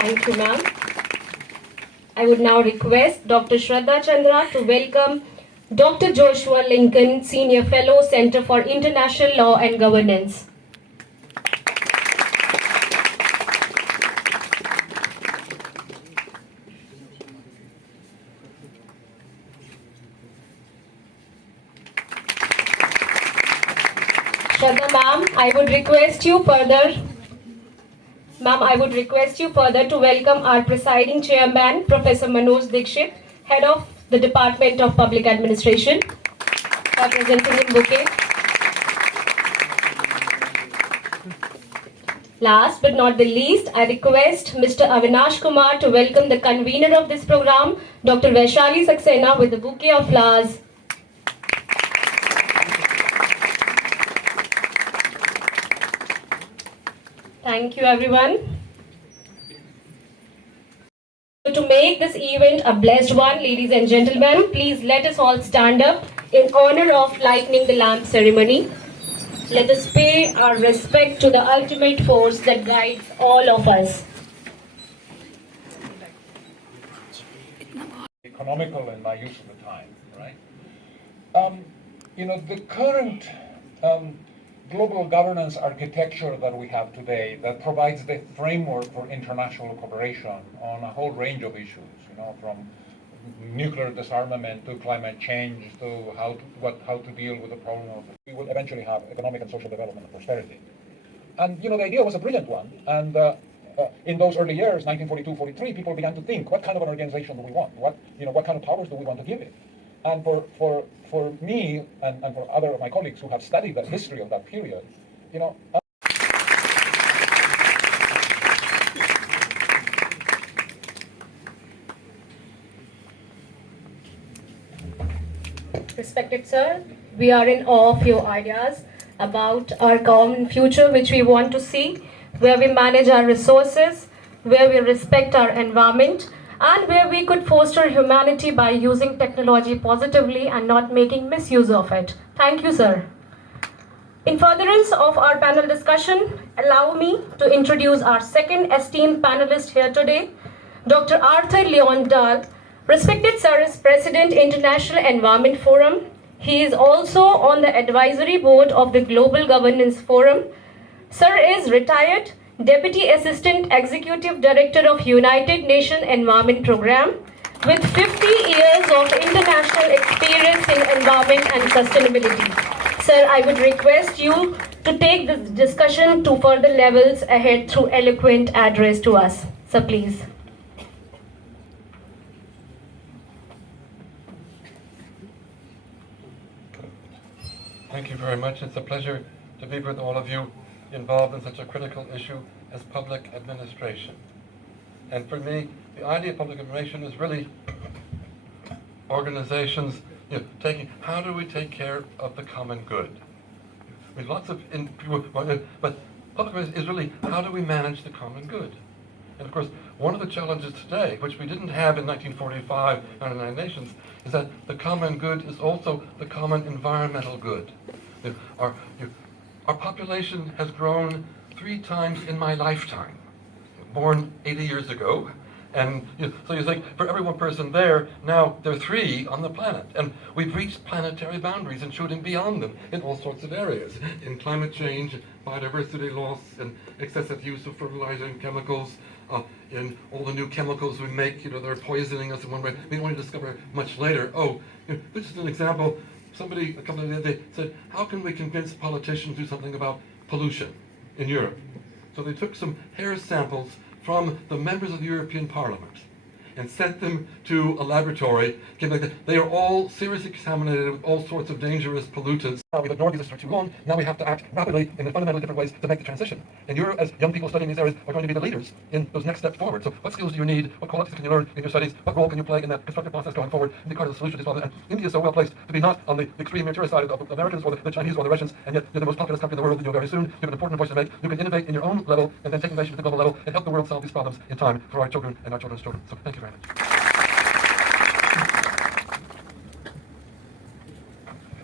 Thank you, ma'am. I would now request Dr. Shraddha Chandra to welcome Dr. Joshua Lincoln, Senior Fellow, Center for International Law and Governance. Shraddha ma'am, I would request you further to welcome our presiding chairman, Professor Manoj Dixit, head of the Department of Public Administration, for presenting him bouquet. Last but not the least, I request Mr. Avinash Kumar to welcome the convener of this program, Dr. Vaishali Saxena, with the bouquet of flowers. Thank you, everyone. To make this event a blessed one, ladies and gentlemen, please let us all stand up in honor of lighting the lamp ceremony. Let us pay our respect to the ultimate force that guides all of us. Economical in my use of the time, right? The current global governance architecture that we have today that provides the framework for international cooperation on a whole range of issues, from nuclear disarmament to climate change to how to deal with the problem of we will eventually have economic and social development and prosperity. And the idea was a brilliant one. And in those early years, 1942-43, people began to think, what kind of an organization do we want? What kind of powers do we want to give it? And for me and for other of my colleagues who have studied the history of that period, Respected sir, we are in awe of your ideas about our common future which we want to see, where we manage our resources, where we respect our environment, and where we could foster humanity by using technology positively and not making misuse of it. Thank you, sir. In furtherance of our panel discussion, allow me to introduce our second esteemed panelist here today, Dr. Arthur Leon Dahl. Respected sir is President, International Environment Forum. He is also on the advisory board of the Global Governance Forum. Sir is retired Deputy Assistant Executive Director of United Nations Environment Program with 50 years of international experience in environment and sustainability. Sir, I would request you to take this discussion to further levels ahead through eloquent address to us. Sir, please. Thank you very much. It's a pleasure to be with all of you involved in such a critical issue as public administration. And for me, the idea of public administration is really organizations how do we take care of the common good? I mean, but public administration is really how do we manage the common good? And of course, one of the challenges today, which we didn't have in 1945 and United Nations, is that the common good is also the common environmental good. Our population has grown 3 times in my lifetime, born 80 years ago. And so you think, for every one person there, now there are 3 on the planet. And we've reached planetary boundaries and shooting beyond them in all sorts of areas. In climate change, biodiversity loss, and excessive use of fertilizer and chemicals, in all the new chemicals we make, they're poisoning us in one way. We only discover much later. This is an example. Somebody, a couple of the other day, said, how can we convince politicians to do something about pollution in Europe? So they took some hair samples from the members of the European Parliament and sent them to a laboratory. They are all seriously contaminated with all sorts of dangerous pollutants. Now we've ignored these for too long. Now we have to act rapidly in fundamentally different ways to make the transition. And you, as young people studying these areas, are going to be the leaders in those next steps forward. So what skills do you need? What qualities can you learn in your studies? What role can you play in that constructive process going forward? And be part of the solution to this problem. And India is so well placed to be not on the extreme material side of the Americans or the Chinese or the Russians, and yet you're the most populous country in the world. Very soon, you have an important voice to make. You can innovate in your own level and then take innovation to the global level and help the world solve these problems in time for our children and our children's children. So thank you very much.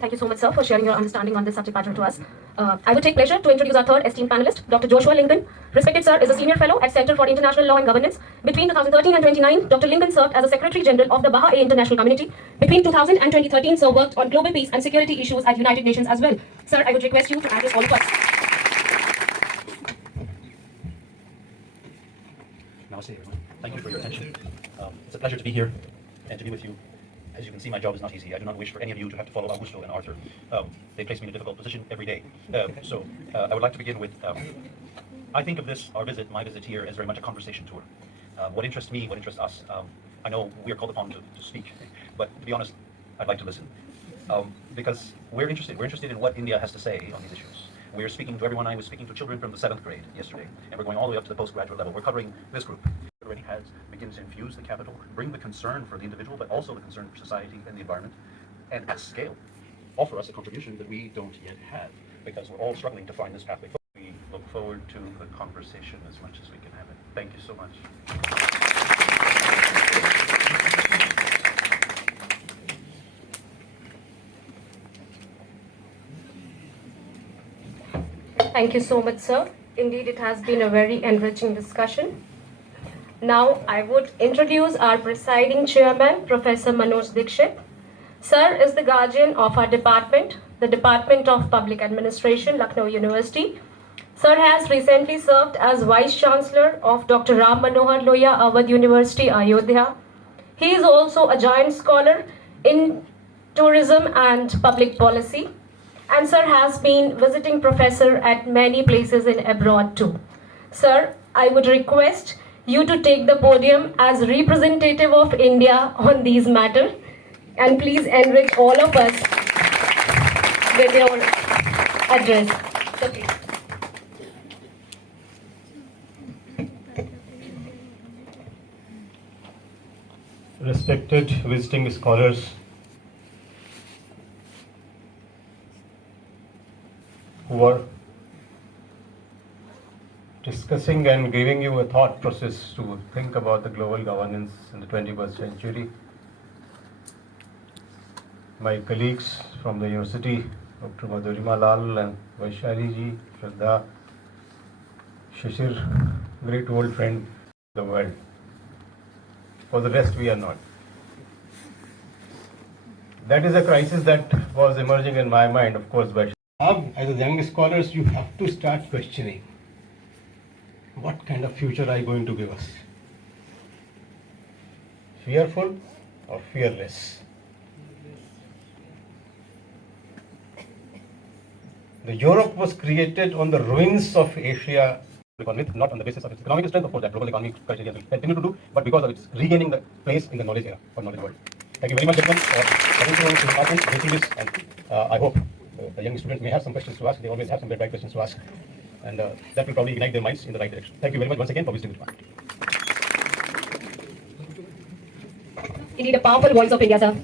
Thank you so much, sir, for sharing your understanding on this subject matter to us. I would take pleasure to introduce our third esteemed panelist, Dr. Joshua Lincoln. Respected sir is a senior fellow at Center for International Law and Governance. Between 2013 and 2009, Dr. Lincoln served as a Secretary General of the Baha'i International Community. Between 2000 and 2013, sir worked on global peace and security issues at United Nations as well. Sir, I would request you to address all of us. Namaste, everyone. Thank you for your attention. It's a pleasure to be here and to be with you. As you can see, my job is not easy. I do not wish for any of you to have to follow Augusto and Arthur. They place me in a difficult position every day. I would like to begin with, I think of this, our visit, my visit here, as very much a conversation tour. What interests me, what interests us, I know we are called upon to speak, but to be honest, I'd like to listen. Because we're interested in what India has to say on these issues. We're speaking to everyone. I was speaking to children from the 7th grade yesterday, and we're going all the way up to the postgraduate level. We're covering this group. It already begins to infuse the capital, bring the concern for the individual, but also the concern for society and the environment, and at scale, offer us a contribution that we don't yet have, because we're all struggling to find this pathway. We look forward to the conversation as much as we can have it. Thank you so much. Thank you so much, sir. Indeed, it has been a very enriching discussion. Now, I would introduce our presiding chairman, Professor Manoj Dikshit. Sir is the guardian of our department, the Department of Public Administration, Lucknow University. Sir has recently served as Vice Chancellor of Dr. Ram Manohar Lohia, Awadh University, Ayodhya. He is also a giant scholar in tourism and public policy. And sir has been visiting professor at many places in abroad too. Sir, I would request you to take the podium as representative of India on these matters, and please enrich all of us with your address. So please. Respected visiting scholars, who are discussing and giving you a thought process to think about the global governance in the 21st century. My colleagues from the university, Dr. Madhurima Lal and Vaishali ji, Shraddha, Shishir, great old friend of the world. For the rest, we are not. That is a crisis that was emerging in my mind, of course, by as a young scholars, you have to start questioning what kind of future are you going to give us? Fearful or fearless? The Europe was created on the ruins of Asia, not on the basis of its economic strength, of course, that global economic criteria will continue to do, but because of its regaining the place in the knowledge era or knowledge world. Thank you very much, gentlemen, for coming to the conference, making this, and I hope the young students may have some questions to ask. They always have some right questions to ask, and that will probably ignite their minds in the right direction. Thank you very much once again for visiting the park. Indeed, a powerful voice of India, sir.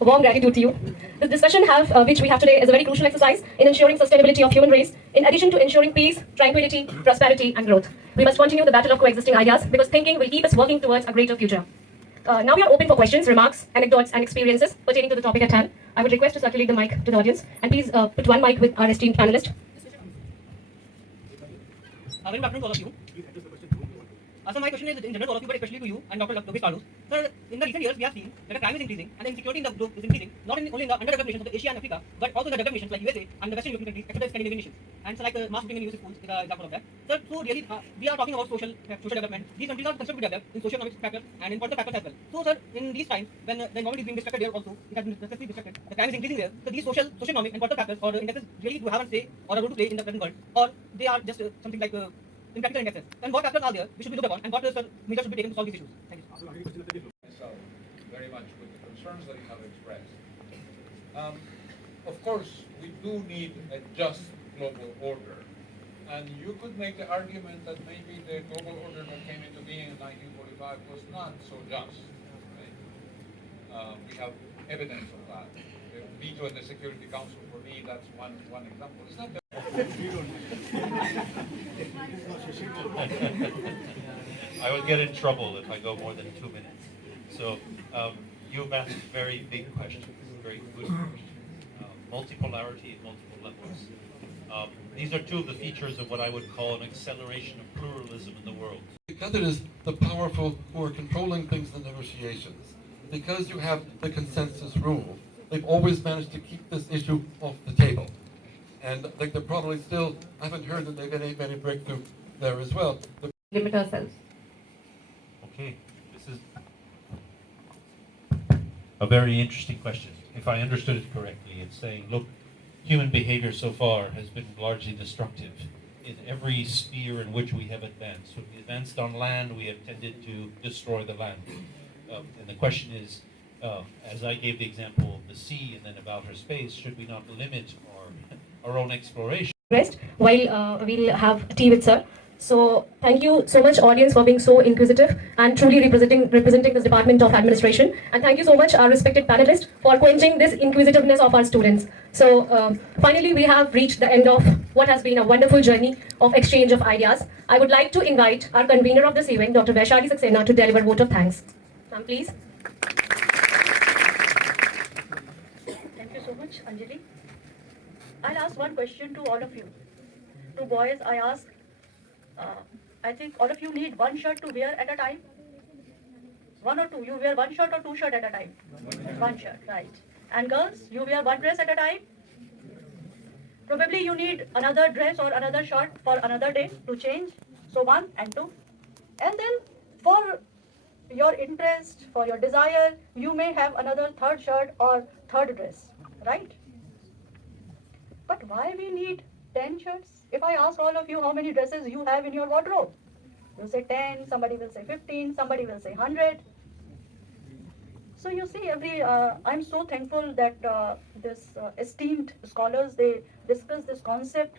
A warm gratitude to you. This discussion which we have today is a very crucial exercise in ensuring sustainability of human race, in addition to ensuring peace, tranquility, prosperity, and growth. We must continue the battle of coexisting ideas because thinking will keep us working towards a greater future. Now we are open for questions, remarks, anecdotes, and experiences pertaining to the topic at hand. I would request to circulate the mic to the audience, and please put one mic with our esteemed panelist. Very good afternoon to all of you. So my question is in general to all of you, but especially to you and Dr. Lokesh Carlos. Sir, in the recent years we have seen that the crime is increasing and the insecurity in the globe is increasing, not only in the underdeveloped nations of Asia and Africa, but also in the developed nations like USA and the Western European countries, except the Scandinavian nations. And so like mass shooting in US schools is an example of that. Sir, so really we are talking about social development. These countries are considered to be developed in socio-economic factors and in political factors as well. So sir, in these times when the environment is being destructed there also, it has been successfully destructed, the crime is increasing there. So these socio-economic and political factors or indexes really do have a say or a role to play in the present world, or they are just something like in practical indexes. And what factors are there we should be looked upon, and what measures should be taken to solve these issues? Thank you. Myself very much with the concerns that you have expressed. Of course, we do need a just global order. And you could make the argument that maybe the global order that came into being in 1945 was not so just. Right? We have evidence of that. The veto in the Security Council, for me, that's one example. It's not that I will get in trouble if I go more than 2 minutes. So you've asked very big questions, very good questions. multipolarity at multiple levels. These are two of the features of what I would call an acceleration of pluralism in the world. Because it is the powerful who are controlling things in negotiations, because you have the consensus rule, they've always managed to keep this issue off the table. And I think they're probably still, I haven't heard that they've any breakthrough there as well. Limit ourselves. Okay, this is a very interesting question. If I understood it correctly, it's saying, look, human behavior so far has been largely destructive in every sphere in which we have advanced. When we advanced on land, we have tended to destroy the land. And the question is, as I gave the example of the sea and then of outer space, should we not limit our own exploration? Rest while we'll have tea with sir. So thank you so much, audience, for being so inquisitive and truly representing this Department of Administration. And thank you so much, our respected panelists, for quenching this inquisitiveness of our students. So finally, we have reached the end of what has been a wonderful journey of exchange of ideas. I would like to invite our convener of this event, Dr. Vaishali Saxena, to deliver vote of thanks. Ma'am, please. Thank you so much, Anjali. I'll ask one question to all of you. To boys, I ask, I think all of you need one shirt to wear at a time. One or two, you wear one shirt or two shirts at a time? One shirt, right. And girls, you wear one dress at a time? Probably you need another dress or another shirt for another day to change. So one and two. And then for your interest, for your desire, you may have another third shirt or third dress, right? But why we need 10 shirts? If I ask all of you how many dresses you have in your wardrobe, you say 10, somebody will say 15, somebody will say 100. So you see, I'm so thankful that this esteemed scholars, they discuss this concept,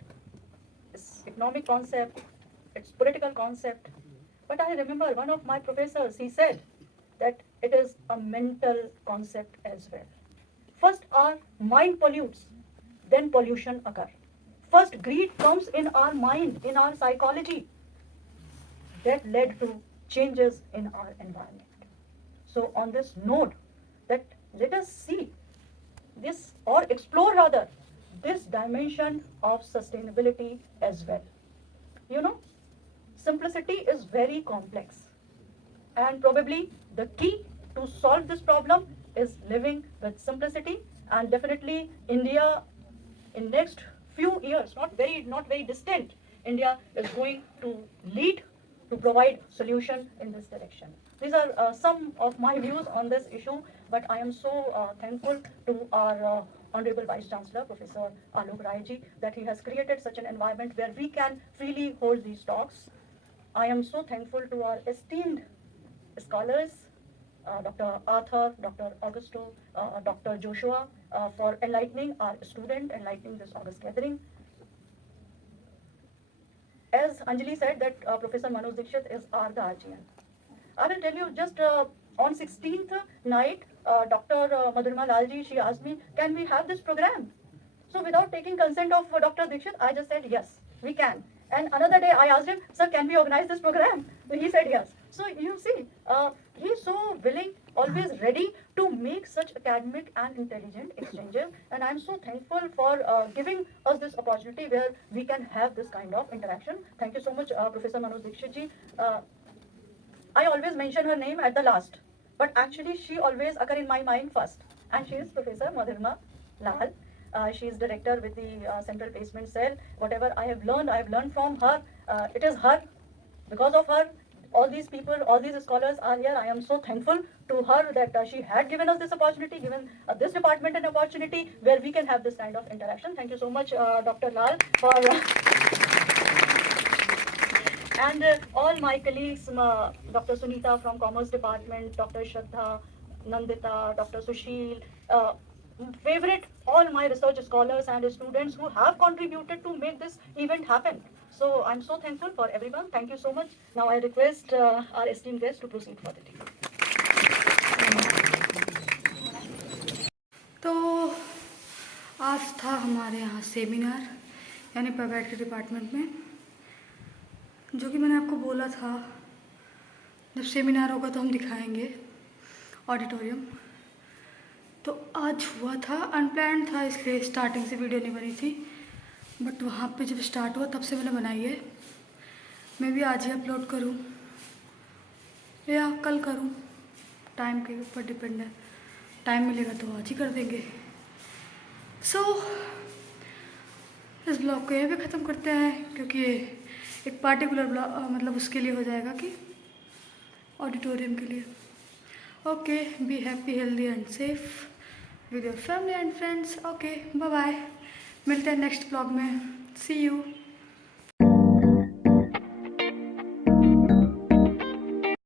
this economic concept, its political concept. But I remember one of my professors, he said that it is a mental concept as well. First our mind pollutes, then pollution occurs. First greed comes in our mind, in our psychology. That led to changes in our environment. So on this note, that let us see this, or explore rather, this dimension of sustainability as well. You know, simplicity is very complex. And probably the key to solve this problem is living with simplicity. And definitely India in next few years, not very distant, India is going to lead to provide solution in this direction. These are some of my views on this issue, but I am so thankful to our Honorable Vice Chancellor, Professor Alok Rai ji, that he has created such an environment where we can freely hold these talks. I am so thankful to our esteemed scholars, Dr. Arthur, Dr. Augusto, Dr. Joshua, for enlightening our student, enlightening this August gathering. As Anjali said that Professor Manoj Dixit is our guardian. I will tell you, just on 16th night, Dr. Madhurima Lalji, she asked me, can we have this program? So without taking consent of Dr. Dixit, I just said yes, we can. And another day I asked him, sir, can we organize this program? So he said yes. So you see, he's so willing, always ready to make such academic and intelligent exchanges. And I'm so thankful for giving us this opportunity where we can have this kind of interaction. Thank you so much, Professor Manoj Dixit ji. I always mention her name at the last, but actually she always occur in my mind first. And she is Professor Madhurima Lal. She is director with the Central Placement Cell. Whatever I have learned from her. It is her, because of her, all these people, all these scholars are here. I am so thankful to her that she had given us this opportunity, given this department an opportunity where we can have this kind of interaction. Thank you so much, Dr. Lal, for and all my colleagues, Dr. Sunita from Commerce Department, Dr. Shraddha, Nandita, Dr. Sushil, favorite all my research scholars and students who have contributed to make this event happen. So I'm so thankful for everyone. Thank you so much. Now I request our esteemed guests to proceed for the tea. तो आज था हमारे यहाँ seminar, यानी प्रोबेटरी department में, जो कि मैंने आपको बोला था जब सेमिनार होगा तो हम दिखाएंगे ऑडिटोरियम। तो आज हुआ था, अनप्लान था इसलिए स्टार्टिंग से वीडियो नहीं बनी थी, बट वहाँ पे जब स्टार्ट हुआ तब से मैंने बनाई है। मैं भी आज ही अपलोड करूँ या कल करूँ, टाइम के ऊपर डिपेंड है। टाइम मिलेगा तो आज ही कर देंगे। सो इस ब्लॉग को यहीं पे ख़त्म करते हैं, क्योंकि ये एक पार्टिकुलर ब्लॉग मतलब उसके लिए हो जाएगा कि ऑडिटोरियम के लिए। Okay, be happy, healthy and safe with your family and friends. Okay, bye bye, मिलते हैं नेक्स्ट ब्लॉग में। See you.